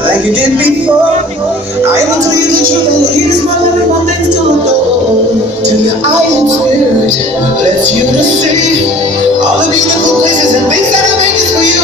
Like you did before, I will tell you the truth and here's my love and my things to adore. Till your eyes and spirit lets you to see all the beautiful places and things that I make it for you.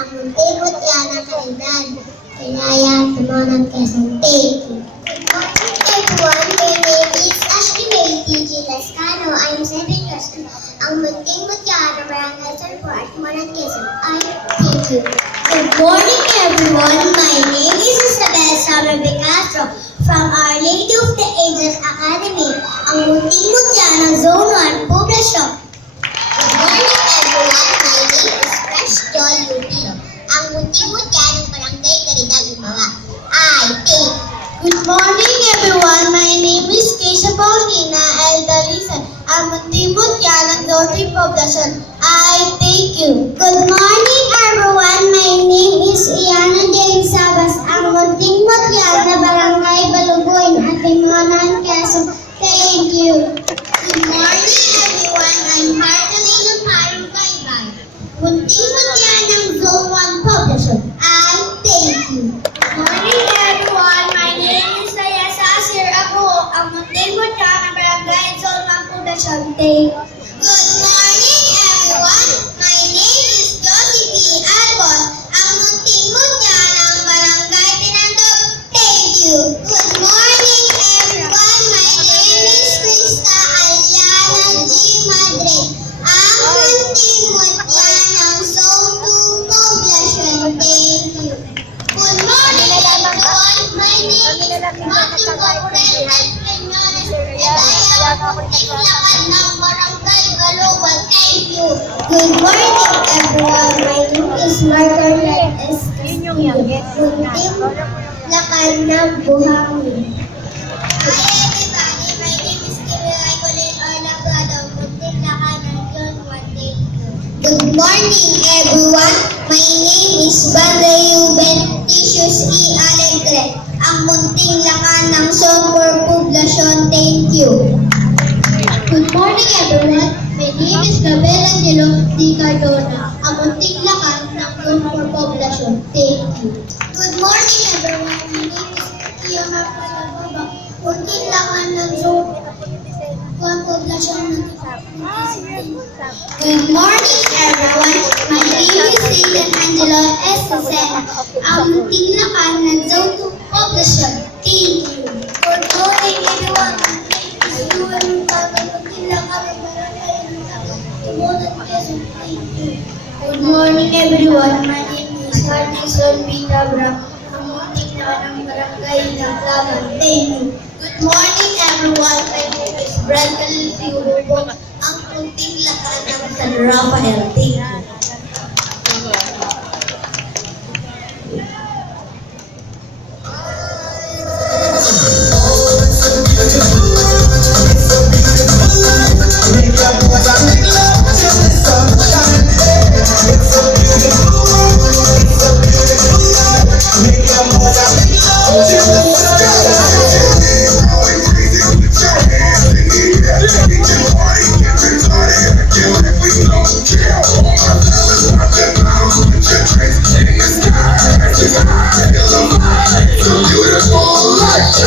Ang munti-munti ng kalidad, kaya tumanan Quezon. Thank you. Good morning everyone, my name is Ashley May T.G. Lascano. I am 7 years old. Ang munting-munti ng Barangay Salpor, Tumanan Quezon. Thank you. Good morning everyone, my name is Isabel Summer Castro from Our Lady of the Angels Academy. Ang munting-munti ng Zone 1 Poblasyon. Good morning everyone, my name is Fresh Joy Lupino. Ang munti-munti ng Barangay Caridad Gumawa. Good morning everyone, my name is Keisha Paulina Eldarisan. Ang munti-munti ng Zone 3 Poblasyon. Thank you. Good morning everyone, my name is Iana James Sabas. Ang munting-munti na Barangay Baluguin at Timonan, Quezon. Thank you. Good morning everyone, I'm Martalino Parang Baybay. Munting-munti ng Zone 1 Poblasyon. Thank you. Good morning everyone, my name is Layasa Asir Abu. Ang munting-munti ng Barangay Zone 1 Poblasyon. Thank you. Good morning everyone, my name is Josie B. Albon. Ang munting-munti ng Barangay Pinandog. Thank you. Good morning everyone, my name is Krista Aliana G. Madrid. Ang munting-munti ng Zone 2 Poblasyon. Thank you. Good morning everyone, my name is Mating Corporate Entrepreneurs, Ligaya, Tinglakan ng Barangay Galuban. Thank you. Good morning, everyone. My name is Margaret S. Castillo. Munting Lakan ng Buhangin. Hi, everybody. My name is Kimil Icolin Orla Prado. Munting Lakan ng John Martin. Good morning, everyone. My name is Banda Beniticius E. Alegre. Ang munting lakan ng Songpor Poblacion. Thank you. Good morning, everyone. My name is Gabriel Angelo D. Cardona. Ang munting lakan ng Songpor Poblacion. Thank you. Good morning, everyone. My name is Tio Marcos. Munting lakan ng Songpor Poblacion. Good morning, everyone. My name is Aidan Angelo S. Cesena. Ang munting lakan ng Songpor Poblacion. Thank you. Good morning, everyone. My name is Juan Carmen. Munting lakan ng Barangay Timonan, Quezon. Thank you. Good morning, everyone. My name is Harrison Vita Bram. Ang munting lakan ng Barangay Naglaban. Thank you. Good morning, everyone. My name is Brandon Liubo. Ang munting lakan ng San Rafael. Thank you. Beautiful life.